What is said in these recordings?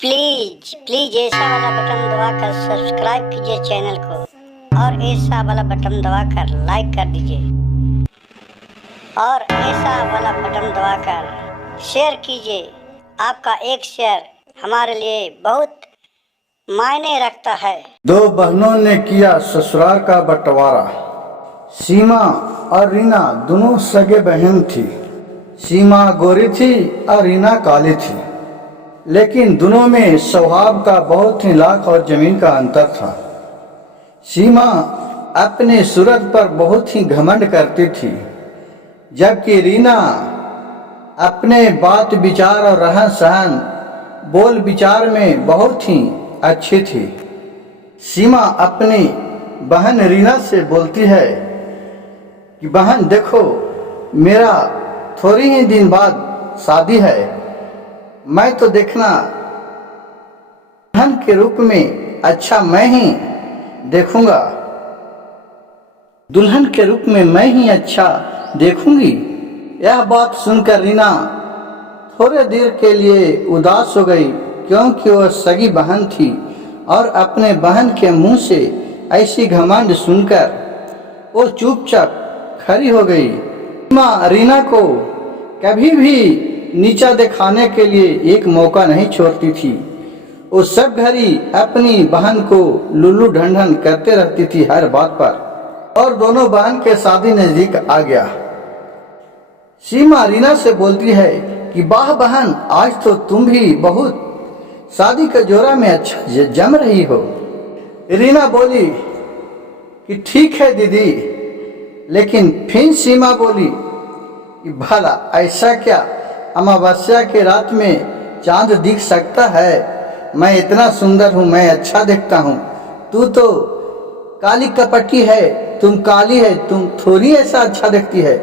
Please please ऐसा वाला button दबाकर सब्सक्राइब कीजिए चैनल को और ऐसा वाला बटन दबाकर लाइक कर दीजिए और ऐसा वाला बटन दबाकर शेयर कीजिए। आपका एक शेयर हमारे लिए बहुत मायने रखता है। दो बहनों ने किया ससुराल का बंटवारा। सीमा और रीना दोनों सगे बहन थी। सीमा गोरी थी और रीना काली थी, लेकिन दोनों में स्वभाव का बहुत ही लाख और जमीन का अंतर था। सीमा अपने सूरत पर बहुत ही घमंड करती थी, जबकि रीना अपने बात विचार और रहन सहन बोल विचार में बहुत ही अच्छी थी। सीमा अपनी बहन रीना से बोलती है कि बहन देखो, मेरा थोड़ी ही दिन बाद शादी है, मैं तो देखना दुल्हन के रूप में अच्छा मैं ही देखूंगा, दुल्हन के रूप में मैं ही अच्छा देखूंगी। यह बात सुनकर रीना थोड़े देर के लिए उदास हो गई, क्योंकि वह सगी बहन थी और अपने बहन के मुंह से ऐसी घमंड सुनकर वो चुपचाप खड़ी हो गई। सीमा रीना को कभी भी नीचा दिखाने के लिए एक मौका नहीं छोड़ती थी। वो सब घड़ी अपनी बहन को लुल्लू ढंढन करते रहती थी हर बात पर। और दोनों बहन के शादी नजदीक आ गया। सीमा रीना से बोलती है कि वाह बहन, आज तो तुम भी बहुत शादी के जोरा में अच्छा जम रही हो। रीना बोली कि ठीक है दीदी, लेकिन फिर सीमा बोली कि भला ऐसा क्या, अमावस्या के रात में चांद दिख सकता है? मैं इतना सुंदर हूँ, मैं अच्छा दिखता हूँ, तू तो काली कपटी है, तुम काली है, तुम थोड़ी ऐसा अच्छा दिखती है।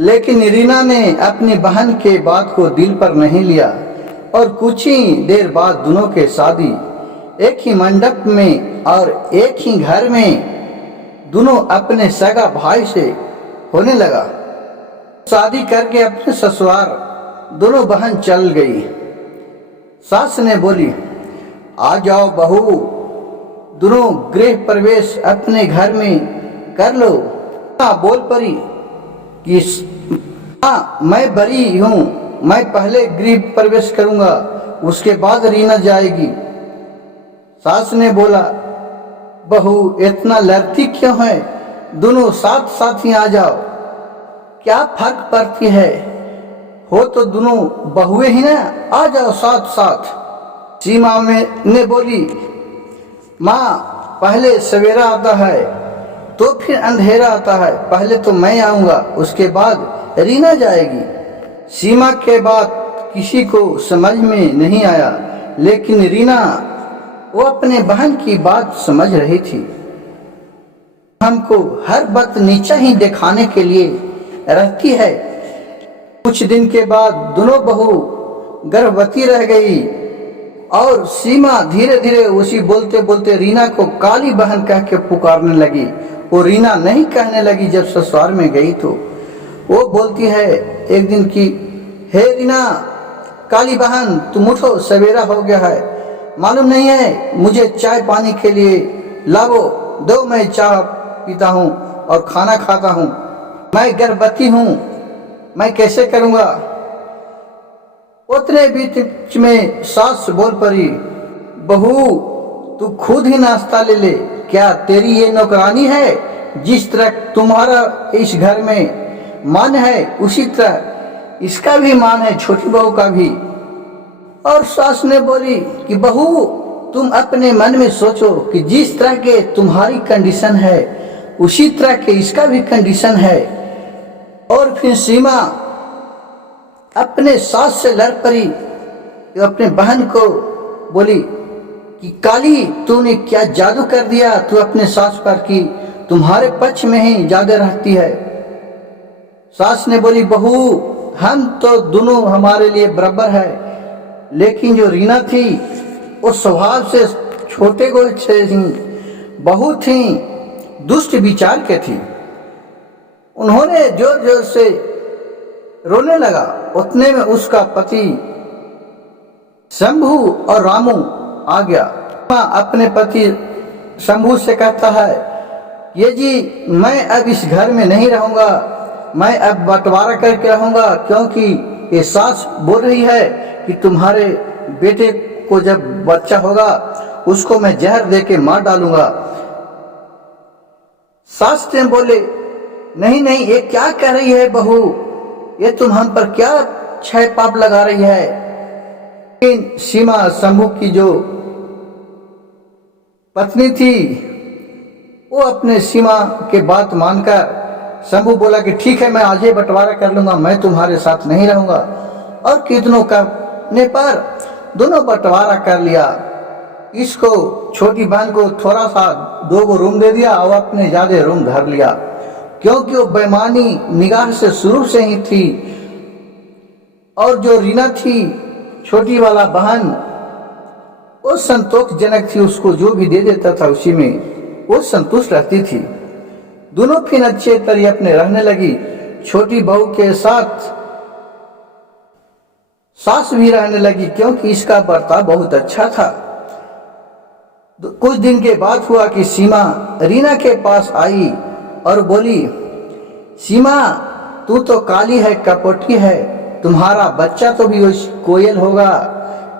लेकिन रीना ने अपनी बहन के बात को दिल पर नहीं लिया और कुछ ही देर बाद दोनों के शादी एक ही मंडप में और एक ही घर में दोनों अपने सगा भाई से होने लगा। शादी करके अपने ससुराल दोनों बहन चल गई। सास ने बोली, आ जाओ बहू, दोनों गृह प्रवेश अपने घर में कर लो। बोल पड़ी कि हाँ, मैं बरी हूँ, मैं पहले गृह प्रवेश करूंगा, उसके बाद रीना जाएगी। सास ने बोला, बहू इतना लड़ती क्यों है, दोनों साथ साथ ही आ जाओ, क्या फर्क पड़ती है, हो तो दोनों बहुए ही ना, आ जाओ साथ साथ। सीमा ने बोली, माँ पहले सवेरा आता है तो फिर अंधेरा आता है, पहले तो मैं आऊंगा, उसके बाद रीना जाएगी। सीमा के बात किसी को समझ में नहीं आया, लेकिन रीना वो अपने बहन की बात समझ रही थी। हमको हर बात नीचा ही दिखाने के लिए रहती है। कुछ दिन के बाद दोनों बहू गर्भवती रह गई और सीमा धीरे धीरे उसी बोलते बोलते रीना को काली बहन कह के पुकारने लगी। वो रीना नहीं कहने लगी। जब ससुराल में गई तो वो बोलती है एक दिन की, हे रीना काली बहन, तुम उठो, सवेरा हो गया है, मालूम नहीं है मुझे चाय पानी के लिए लाओ, दो, मैं चाय पीता हूँ और खाना खाता हूँ, मैं गर्भवती हूँ, मैं कैसे करूँगा। उतने बीच में सास बोल पड़ी, बहू तू खुद ही नाश्ता ले ले, क्या तेरी ये नौकरानी है? जिस तरह तुम्हारा इस घर में मान है, उसी तरह इसका भी मान है, छोटी बहू का भी। और सास ने बोली कि बहू तुम अपने मन में सोचो कि जिस तरह के तुम्हारी कंडीशन है, उसी तरह के इसका भी कंडीशन है। और फिर सीमा अपने सास से लड़ पड़ी, अपने बहन को बोली कि काली तूने क्या जादू कर दिया तू अपने सास पर, कि तुम्हारे पक्ष में ही ज्यादा रहती है। सास ने बोली, बहू हम तो दोनों हमारे लिए बराबर है, लेकिन जो रीना थी वो स्वभाव से छोटे गोल से बहुत ही दुष्ट विचार के थी। उन्होंने जोर जोर से रोने लगा। उतने में उसका पति शंभू और रामू आ गया। अपने पति शंभू से कहता है, ये जी मैं अब इस घर में नहीं रहूंगा, मैं अब बंटवारा करके रहूंगा, क्योंकि ये सास बोल रही है कि तुम्हारे बेटे को जब बच्चा होगा उसको मैं जहर दे के मार डालूंगा। सास ने बोले, नहीं नहीं, ये क्या कह रही है बहू, ये तुम हम पर क्या छह पाप लगा रही है। लेकिन सीमा शंभू की जो पत्नी थी वो अपने सीमा के बात मानकर शंभू बोला कि ठीक है, मैं आज ही बंटवारा कर लूंगा, मैं तुम्हारे साथ नहीं रहूंगा। और कितनों करने पर दोनों बंटवारा कर लिया। इसको छोटी बहन को थोड़ा सा 2 रूम दे दिया और अपने ज्यादा रूम धर लिया, क्योंकि वो बेईमानी निगाह से शुरू से ही थी। और जो रीना थी छोटी वाला बहन, वो संतोषजनक थी, उसको जो भी दे देता था उसी में वो संतुष्ट रहती थी। दोनों फिर अच्छे तरह अपने रहने लगी। छोटी बहू के साथ सास भी रहने लगी, क्योंकि इसका बर्ताव बहुत अच्छा था। कुछ दिन के बाद हुआ कि सीमा रीना के पास आई और बोली, सीमा तू तो काली है, कपटी है, तुम्हारा बच्चा तो भी कोयल होगा,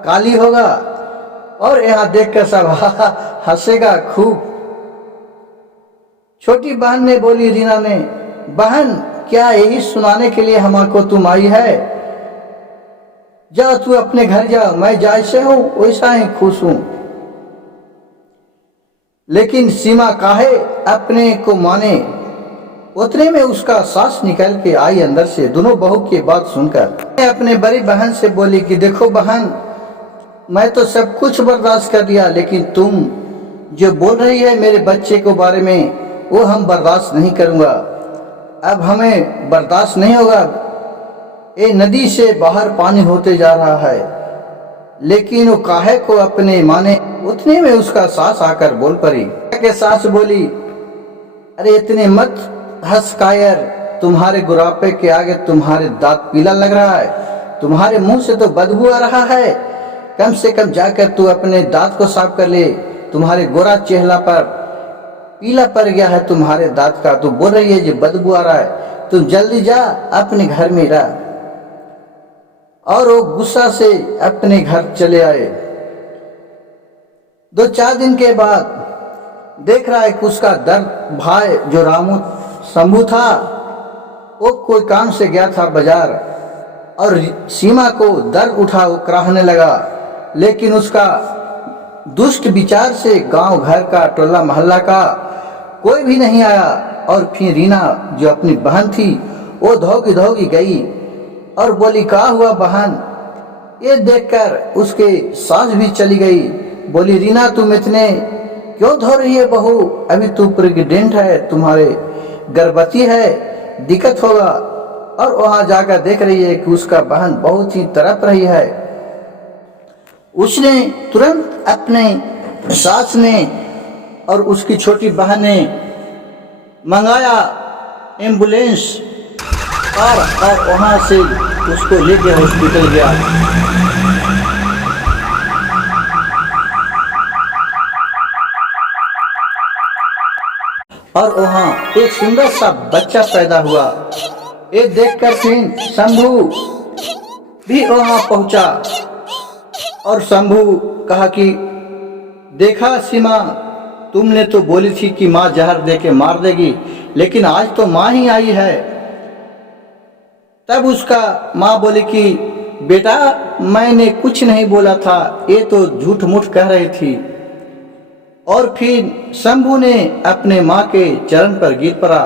काली होगा। और यहाँ देखकर सब हंसेगा खूब। छोटी बहन ने बोली रीना ने, बहन क्या यही सुनाने के लिए हमको तुम आई है? जा तू अपने घर जा, मैं जैसे हूं वैसा ही खुश हूं। लेकिन सीमा काहे अपने को माने। उतने में उसका सास निकल के आई अंदर से। दोनों बहू की बात सुनकर अपने बड़ी बहन से बोली कि देखो बहन, मैं तो सब कुछ बर्दाश्त कर लिया, लेकिन तुम जो बोल रही है मेरे बच्चे के बारे में वो हम बर्दाश्त नहीं करूंगा। अब हमें बर्दाश्त नहीं होगा। ये नदी से बाहर पानी होते जा रहा है। लेकिन वो काहे को अपने माने। उतने में उसका सास आकर बोल पड़ी। के सास बोली, अरे इतने मत हंस कायर, तुम्हारे गुरापे के आगे तुम्हारे दांत पीला लग रहा है, तुम्हारे मुंह से तो बदबू आ रहा है। कम से कम जाकर तू अपने दांत को साफ कर ले, तुम्हारे गोरा चेहरा पर पीला पड़ गया है तुम्हारे दांत का। तू बोल रही है जो बदबू आ रहा है, तुम जल्दी जा अपने घर में रह। और वो गुस्सा से अपने घर चले आए। 2-4 दिन के बाद देख रहा है कि उसका दर्द भाई जो रामू शंभू था वो कोई काम से गया था बाजार, और सीमा को दर्द उठा, वो कराहने लगा। लेकिन उसका दुष्ट विचार से गांव घर का, टोला मोहल्ला का कोई भी नहीं आया। और फिर रीना जो अपनी बहन थी वो धोगी गई और बोली, कहा हुआ बहन? ये देखकर उसके सास भी चली गई। बोली, रीना तुम इतने क्यों धो रही है बहू? अभी तू प्रेग्नेंट है, तुम्हारे गर्भवती है, दिक्कत होगा। और वहां जाकर देख रही है कि उसका बहन बहुत ही तड़प रही है। उसने तुरंत अपने सास ने और उसकी छोटी बहन ने मंगाया एम्बुलेंस और वहां से उसको लेके हॉस्पिटल गया। और वहां एक सुंदर सा बच्चा पैदा हुआ। ये देखकर फिर शंभू भी वहां पहुंचा और शंभू कहा कि देखा सीमा, तुमने तो बोली थी कि माँ जहर दे के मार देगी, लेकिन आज तो माँ ही आई है। तब उसका माँ बोली कि बेटा मैंने कुछ नहीं बोला था, ये तो झूठ मूठ कह रही थी। और फिर शंभू ने अपने माँ के चरण पर गिर पड़ा।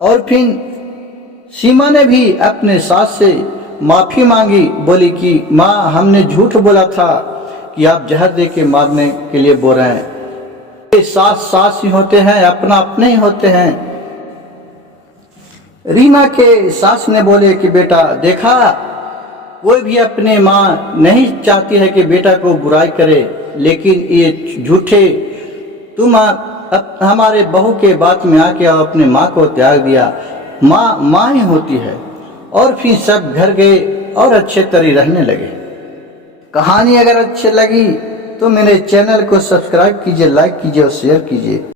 और फिर सीमा ने भी अपने सास से माफी मांगी, बोली कि माँ हमने झूठ बोला था कि आप जहर दे के मारने के लिए बोल रहे हैं। ये सास ही होते हैं, अपना अपने ही होते हैं। रीना के सास ने बोले कि बेटा देखा, कोई भी अपने माँ नहीं चाहती है कि बेटा को बुराई करे, लेकिन ये झूठे तुम हमारे बहू के बात में आके अपने माँ को त्याग दिया। माँ ही होती है। और फिर सब घर गए और अच्छे तरह रहने लगे। कहानी अगर अच्छी लगी तो मेरे चैनल को सब्सक्राइब कीजिए, लाइक कीजिए और शेयर कीजिए।